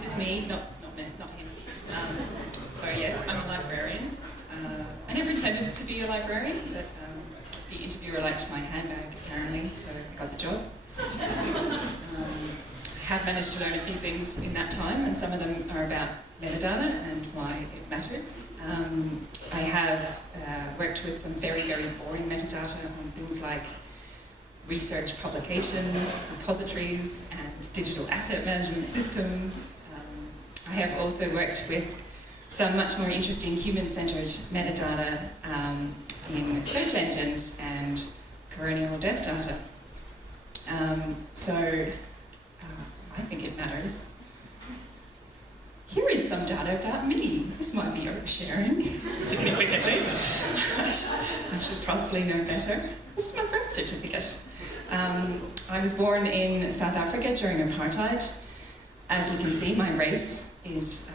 this is me, not him. So yes, I'm a librarian. I never intended to be a librarian, but the interviewer liked my handbag apparently, so I got the job. I have managed to learn a few things in that time, and some of them are about metadata and why it matters. I have worked with some very, very boring metadata on things like research publication, repositories, and digital asset management systems. I have also worked with some much more interesting human-centered metadata in search engines and coronial death data. I think it matters. Here is some data about me. This might be oversharing significantly. I should probably know better. This is my birth certificate. I was born in South Africa during apartheid. As you can see, my race is,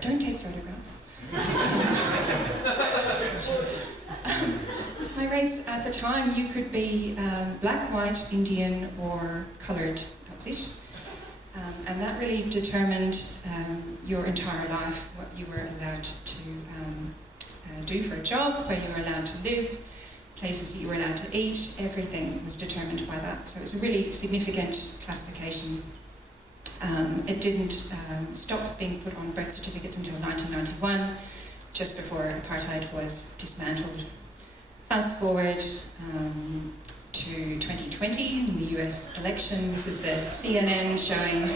don't take photographs. My race at the time, you could be black, white, Indian, or coloured, that's it. And that really determined your entire life, what you were allowed to do for a job, where you were allowed to live, places that you were allowed to eat. Everything was determined by that. So it's a really significant classification. It didn't stop being put on birth certificates until 1991, just before apartheid was dismantled. Fast forward to 2020, in the US election. This is the CNN showing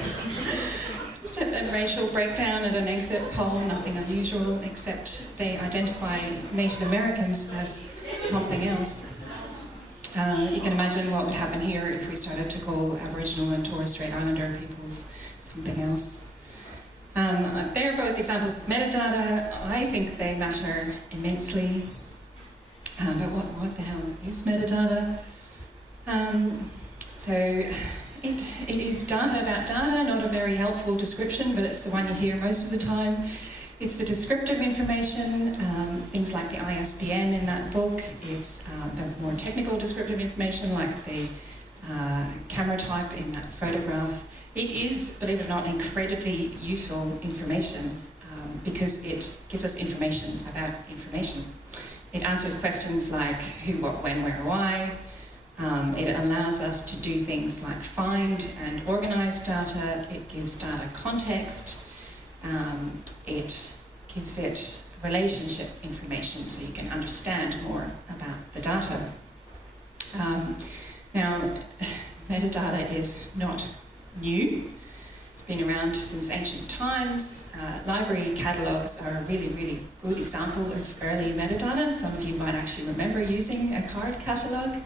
just a racial breakdown at an exit poll, nothing unusual, except they identify Native Americans as something else. You can imagine what would happen here if we started to call Aboriginal and Torres Strait Islander peoples something else. They're both examples of metadata. I think they matter immensely. But what the hell is metadata? So it is data about data, not a very helpful description, but it's the one you hear most of the time. It's the descriptive information, things like the ISBN in that book. It's the more technical descriptive information, like the camera type in that photograph. It is, believe it or not, incredibly useful information because it gives us information about information. It answers questions like who, what, when, where, why. It allows us to do things like find and organize data. It gives data context. It gives it relationship information so you can understand more about the data. Now, metadata is not new. It's been around since ancient times. Library catalogues are a really, really good example of early metadata. Some of you might actually remember using a card catalogue.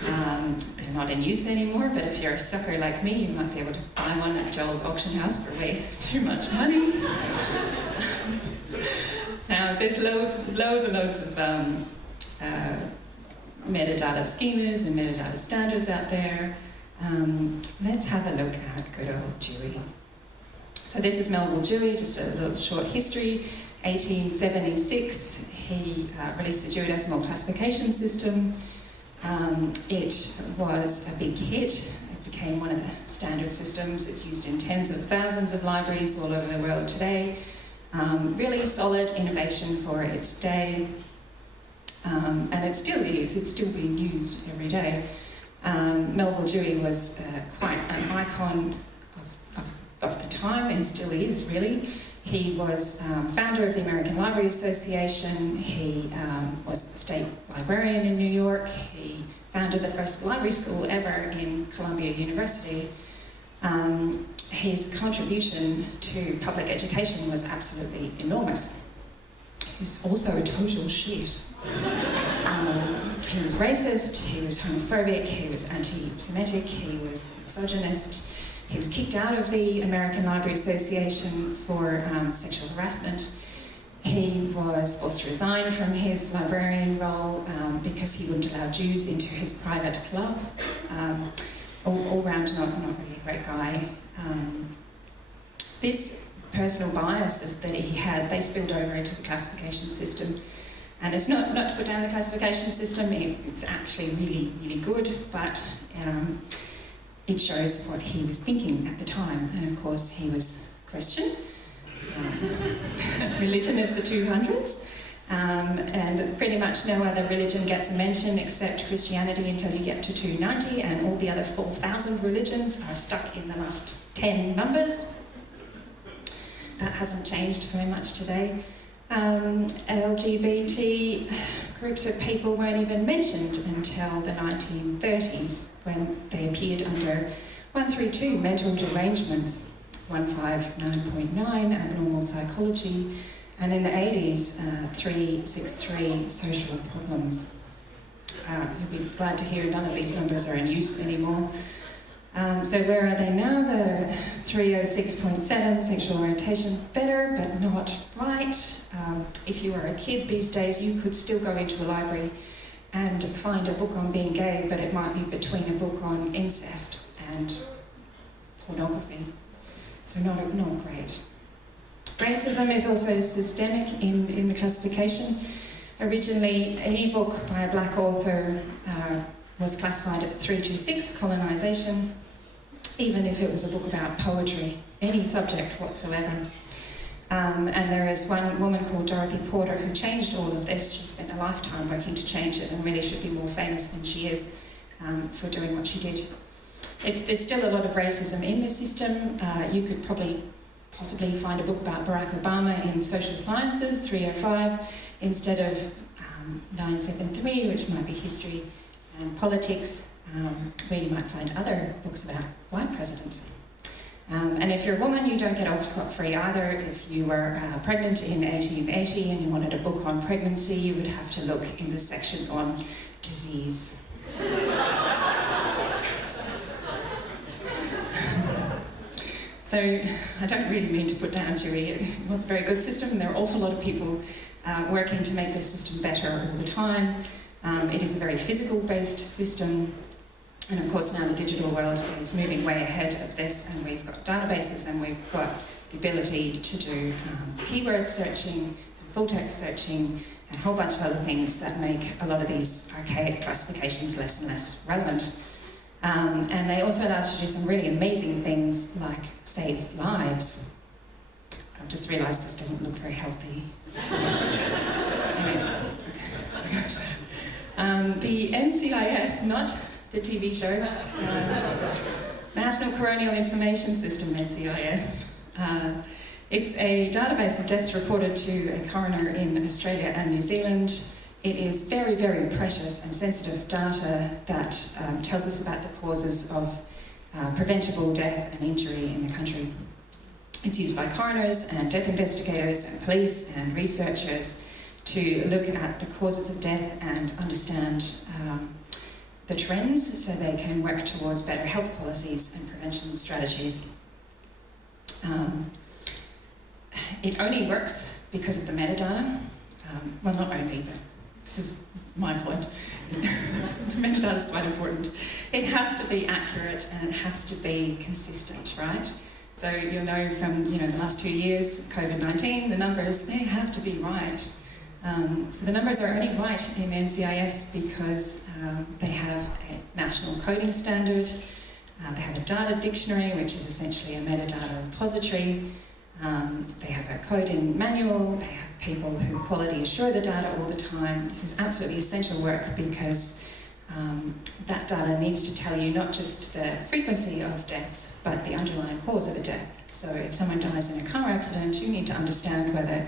They're not in use anymore, but if you're a sucker like me, you might be able to buy one at Joel's auction house for way too much money. Now, there's loads and loads of metadata schemas and metadata standards out there. Let's have a look at good old Dewey. So this is Melville Dewey, just a little short history. 1876, he released the Dewey Decimal Classification System. It was a big hit. It became one of the standard systems. It's used in tens of thousands of libraries all over the world today. Really solid innovation for its day. And it still is. It's still being used every day. Melville Dewey was quite an icon of the time, and still is, really. He was founder of the American Library Association. He was a state librarian in New York. He founded the first library school ever in Columbia University. His contribution to public education was absolutely enormous. He was also a total shit. He was racist, he was homophobic, he was anti-Semitic, he was misogynist. He was kicked out of the American Library Association for sexual harassment. He was forced to resign from his librarian role because he wouldn't allow Jews into his private club. All round, not really a great guy. This personal biases that he had, they spilled over into the classification system. And it's not to put down the classification system, it's actually really, really good, but it shows what he was thinking at the time. And of course, he was Christian. Religion is the 200s. And pretty much no other religion gets a mention except Christianity until you get to 290, and all the other 4,000 religions are stuck in the last 10 numbers. That hasn't changed very much today. LGBT groups of people weren't even mentioned until the 1930s, when they appeared under 132, mental derangements, 159.9, abnormal psychology, and in the 80s, 363, social problems. You'll be glad to hear none of these numbers are in use anymore. So where are they now? The 306.7, sexual orientation, better but not right. If you were a kid these days, you could still go into a library and find a book on being gay, but it might be between a book on incest and pornography. So not great. Racism is also systemic in the classification. Originally, any book by a black author was classified at 326, colonisation, even if it was a book about poetry, any subject whatsoever. And there is one woman called Dorothy Porter who changed all of this. She spent a lifetime working to change it and really should be more famous than she is for doing what she did. There's still a lot of racism in the system. You could possibly find a book about Barack Obama in social sciences, 305, instead of 973, which might be history and politics, where you might find other books about white presidents. And if you're a woman, you don't get off scot-free either. If you were pregnant in 1880 and you wanted a book on pregnancy, you would have to look in the section on disease. So I don't really mean to put down Dewey. It was a very good system, and there are an awful lot of people working to make this system better all the time. It is a very physical-based system, and of course now the digital world is moving way ahead of this, and we've got databases, and we've got the ability to do keyword searching, full-text searching, and a whole bunch of other things that make a lot of these archaic classifications less and less relevant. And they also allow us to do some really amazing things like save lives. I've just realised this doesn't look very healthy. Anyway. The NCIS, not the TV show, National Coronial Information System, NCIS. It's a database of deaths reported to a coroner in Australia and New Zealand. It is very, very precious and sensitive data that tells us about the causes of preventable death and injury in the country. It's used by coroners and death investigators and police and researchers to look at the causes of death and understand the trends so they can work towards better health policies and prevention strategies. It only works because of the metadata. Well, not only, but this is my point. Metadata is quite important. It has to be accurate and it has to be consistent, right? So you'll know from the last 2 years, COVID-19, the numbers, they have to be right. So the numbers are only right in NCIS because they have a national coding standard, they have a data dictionary, which is essentially a metadata repository, they have a coding manual, they have people who quality assure the data all the time. This is absolutely essential work because that data needs to tell you not just the frequency of deaths, but the underlying cause of a death. So if someone dies in a car accident, you need to understand whether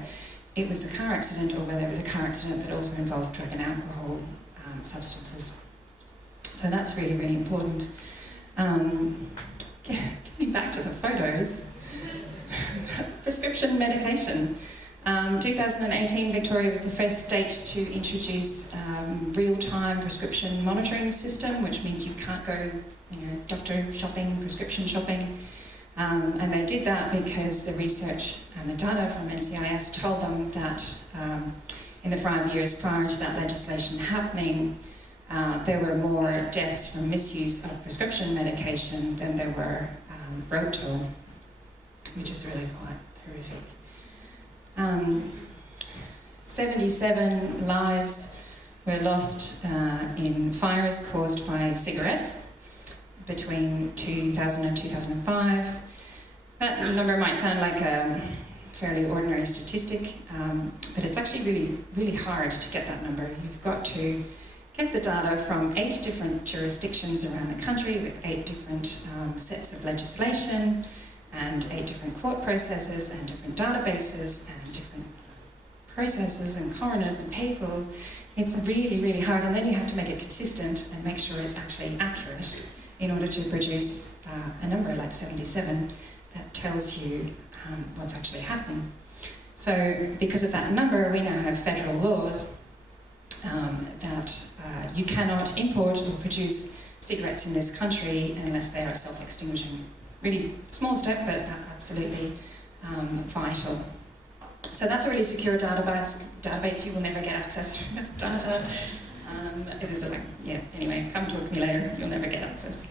it was a car accident or whether it was a car accident that also involved drug and alcohol substances. So that's really, really important. Getting back to the photos, prescription medication. 2018, Victoria was the first state to introduce real-time prescription monitoring system, which means you can't go, doctor shopping, prescription shopping. And they did that because the research and the data from NCIS told them that in the 5 years prior to that legislation happening, there were more deaths from misuse of prescription medication than there were road toll, which is really quite horrific. 77 lives were lost in fires caused by cigarettes. between 2000 and 2005. That number might sound like a fairly ordinary statistic, but it's actually really, really hard to get that number. You've got to get the data from 8 different jurisdictions around the country with 8 different sets of legislation and 8 different court processes and different databases and different processes and coroners and people. It's really, really hard, and then you have to make it consistent and make sure it's actually accurate in order to produce a number like 77 that tells you what's actually happening. So because of that number, we now have federal laws that you cannot import or produce cigarettes in this country unless they are self-extinguishing. Really small step, but absolutely vital. So that's a really secure database. You will never get access to that data. It is a, yeah, anyway, come talk to me later, you'll never get access.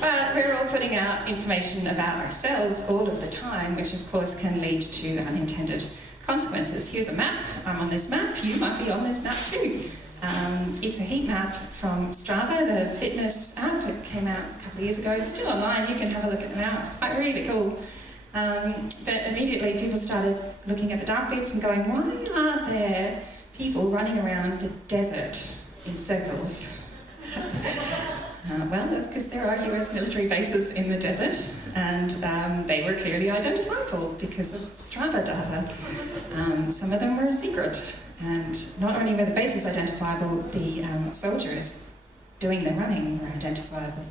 But we're all putting out information about ourselves all of the time, which of course can lead to unintended consequences. Here's a map, I'm on this map, you might be on this map too. It's a heat map from Strava, the fitness app. It came out a couple of years ago. It's still online, you can have a look at it now, it's quite really cool. But immediately people started looking at the dark bits and going, why are there people running around the desert in circles? Well, that's because there are US military bases in the desert, and they were clearly identifiable because of Strava data. Some of them were a secret, and not only were the bases identifiable, the soldiers doing the running were identifiable.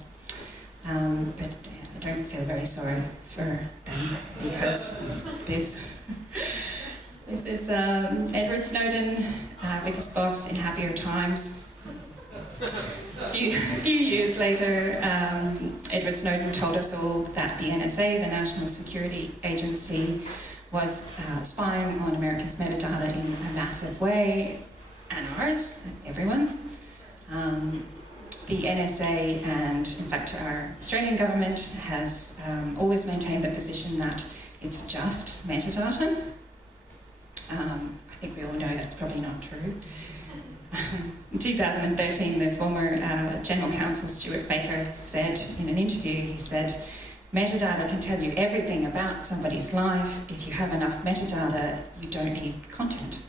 But I don't feel very sorry for them, because this is Edward Snowden with his boss in happier times. A few years later, Edward Snowden told us all that the NSA, the National Security Agency, was spying on Americans' metadata in a massive way, and ours, everyone's. The NSA and, in fact, our Australian government has always maintained the position that it's just metadata. I think we all know that's probably not true. In 2013, the former General Counsel Stuart Baker said in an interview, he said, metadata can tell you everything about somebody's life. If you have enough metadata, you don't need content.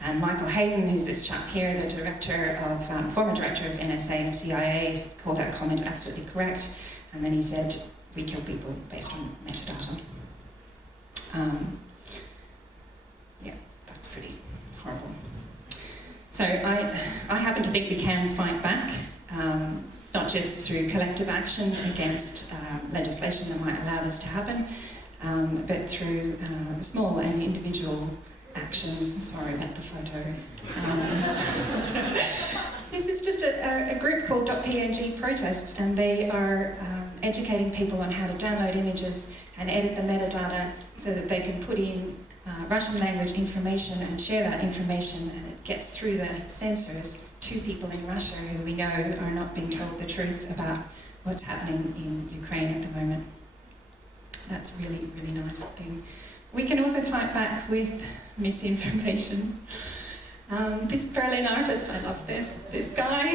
And Michael Hayden, who's this chap here, the director of, former director of NSA and CIA, called that comment absolutely correct. And then he said, we kill people based on metadata. Yeah, that's pretty horrible. So I happen to think we can fight back, not just through collective action against legislation that might allow this to happen, but through small and individual actions. Sorry about the photo. This is just a group called .png Protests, and they are educating people on how to download images and edit the metadata so that they can put in Russian language information and share that information, and it gets through the censors to people in Russia who we know are not being told the truth about what's happening in Ukraine at the moment. That's a really, really nice thing. We can also fight back with misinformation. This Berlin artist, I love this. This guy,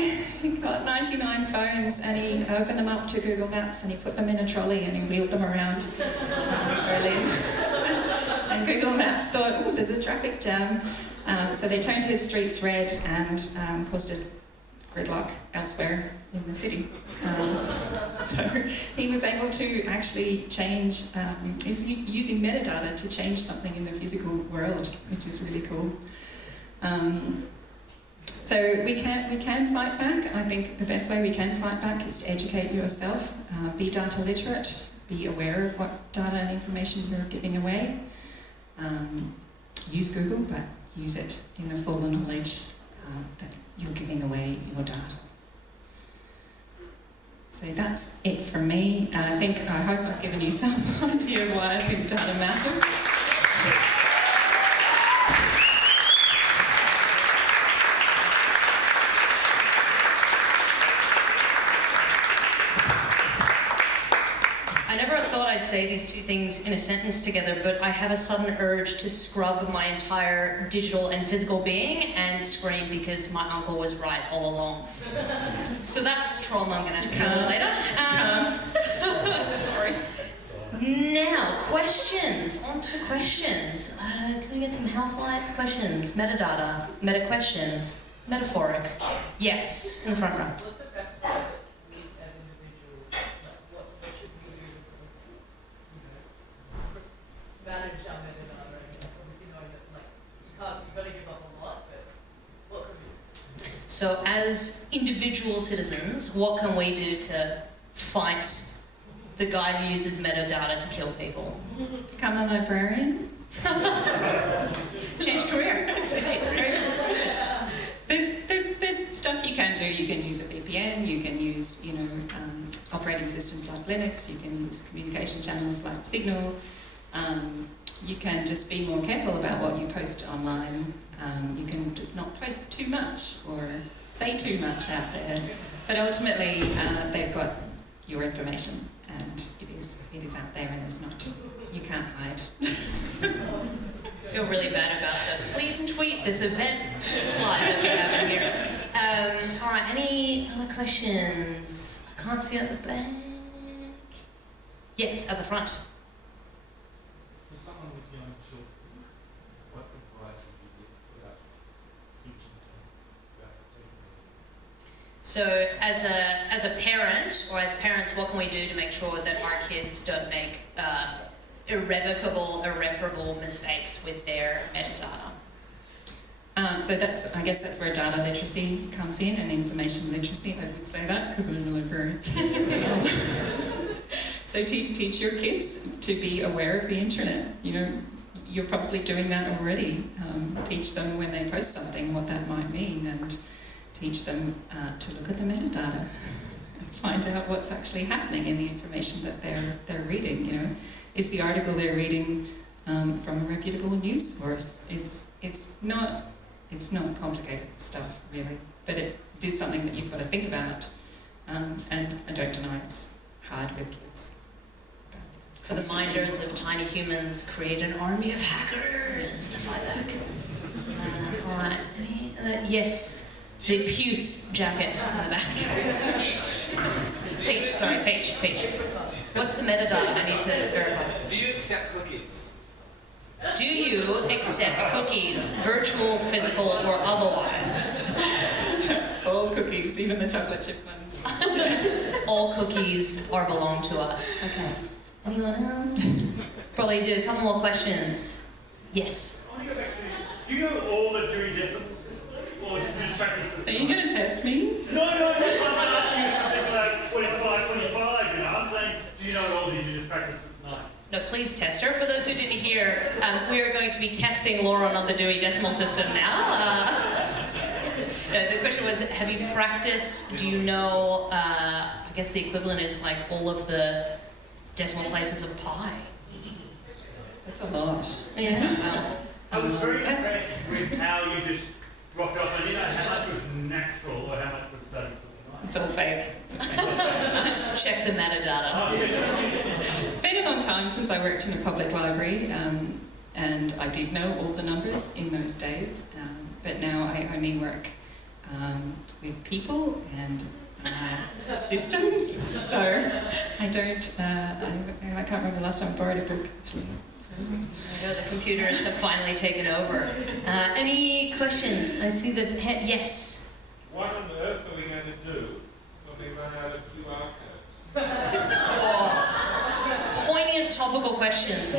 he got 99 phones and he opened them up to Google Maps and he put them in a trolley and he wheeled them around Berlin. And Google Maps thought, oh, there's a traffic jam. So they turned his streets red and caused a gridlock elsewhere in the city. So he was able to actually change, he's using metadata to change something in the physical world, which is really cool. So we can fight back. I think the best way we can fight back is to educate yourself, be data literate, be aware of what data and information you're giving away. Use Google, but use it in the full knowledge that you're giving away your data. So that's it from me. I hope I've given you some idea of why I think data matters. thought I'd say these two things in a sentence together, but I have a sudden urge to scrub my entire digital and physical being and scream because my uncle was right all along. So that's trauma I'm going to have to deal with later. Sorry. Now, questions. On to questions. Can we get some house lights? Questions. Metadata. Meta questions. Metaphoric. Yes, in the front row. What's the best way to meet as individuals? Like, what should we do to manage our metadata? I guess obviously knowing that you've got to give up a lot, but what can we do? So, as individual citizens, what can we do to fight the guy who uses metadata to kill people? Become a librarian. Change career. There's stuff you can do. You can use a VPN. You can use operating systems like Linux. You can use communication channels like Signal. You can just be more careful about what you post online. You can just not post too much or say too much out there. But ultimately, they've got your information, and it is out there, and you can't hide. I feel really bad about that. Please tweet this event slide that we have in here. All right, any other questions? I can't see at the back. Yes, at the front. For someone with young children, what advice would you give about teaching them about technology? So, as a parent, or as parents, what can we do to make sure that our kids don't make irreparable mistakes with their metadata? So I guess that's where data literacy comes in, and information literacy. I would say that because I'm a librarian. So teach your kids to be aware of the internet. You're probably doing that already. Teach them when they post something what that might mean, and teach them to look at the metadata and find out what's actually happening in the information that they're reading. Is the article they're reading from a reputable news source? It's not complicated stuff really, but it is something that you've got to think about. And I don't deny it's hard with kids. For the minders of tiny humans, create an army of hackers to fight back. All right. Yes, the puce jacket in the back. Peach. What's the metadata? I need to verify. Do you accept cookies? Do you accept cookies, virtual, physical, or otherwise? All cookies, even the chocolate chip ones. All cookies are belong to us. Okay. Anyone else? Probably do a couple more questions. Yes. I want to go back to, do you know all the Dewey Decimal System? Or did you just practice Are you going to test me? No, I'm not asking you something like 25, 25, I'm saying, do you know all these, you just practice it tonight? No, please test her. For those who didn't hear, we are going to be testing Lauren on the Dewey Decimal System now. No, the question was, have you practiced? Do you know, I guess the equivalent is like all of the decimal places of pi. That's a lot. Yeah. I was very impressed with how you just rocked off, and how much was natural or how much was studied for tonight. It's all fake. Check the metadata. It's been a long time since I worked in a public library, and I did know all the numbers in those days, but now I only work with people and systems, so I don't, I can't remember the last time I borrowed a book, actually. I know the computers have finally taken over. Any questions? I see the head. Yes. What on earth are we going to do when we run out of QR codes? Oh, poignant topical questions.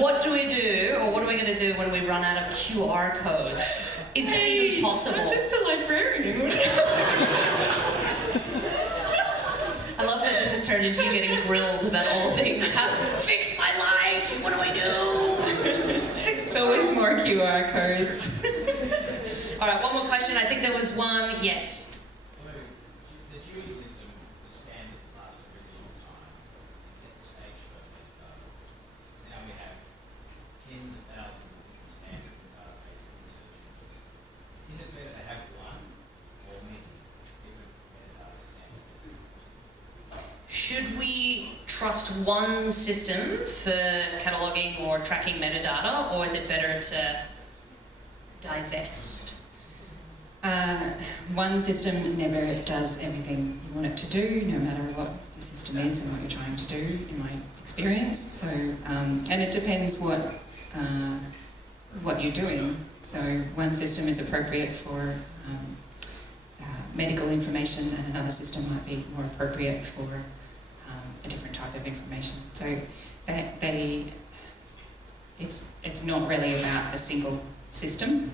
What do we do, or what are we going to do when we run out of QR codes? Is that even possible? I'm just a librarian. I love that this has turned into you getting grilled about all things. Fix my life! What do I do? There's always more QR codes. All right, one more question. I think there was one. Yes. So the Dewey system, the standards last original time, set the stage for metadata. Now we have tens of thousands of different standards and databases and search engines. Is it better to have one or many different metadata standards? Should we trust one system for cataloguing or tracking metadata, or is it better to divest? One system never does everything you want it to do, no matter what the system is and what you're trying to do, in my experience. So, and it depends what you're doing. So one system is appropriate for medical information, and another system might be more appropriate for a different type of information. So it's not really about a single system,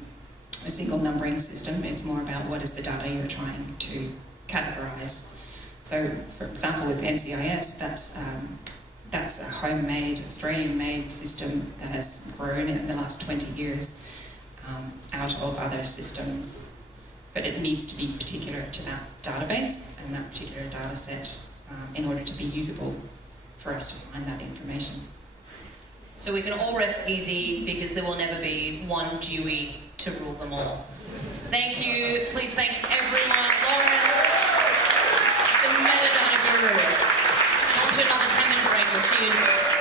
a single numbering system. It's more about what is the data you're trying to categorise. So, for example, with NCIS, that's a homemade, Australian-made system that has grown in the last 20 years out of other systems. But it needs to be particular to that database and that particular data set in order to be usable for us to find that information. So we can all rest easy because there will never be one Dewey to rule them all. Thank you. Please thank everyone. Lauren, the metadata guru. And on to another 10-minute break. We'll see you.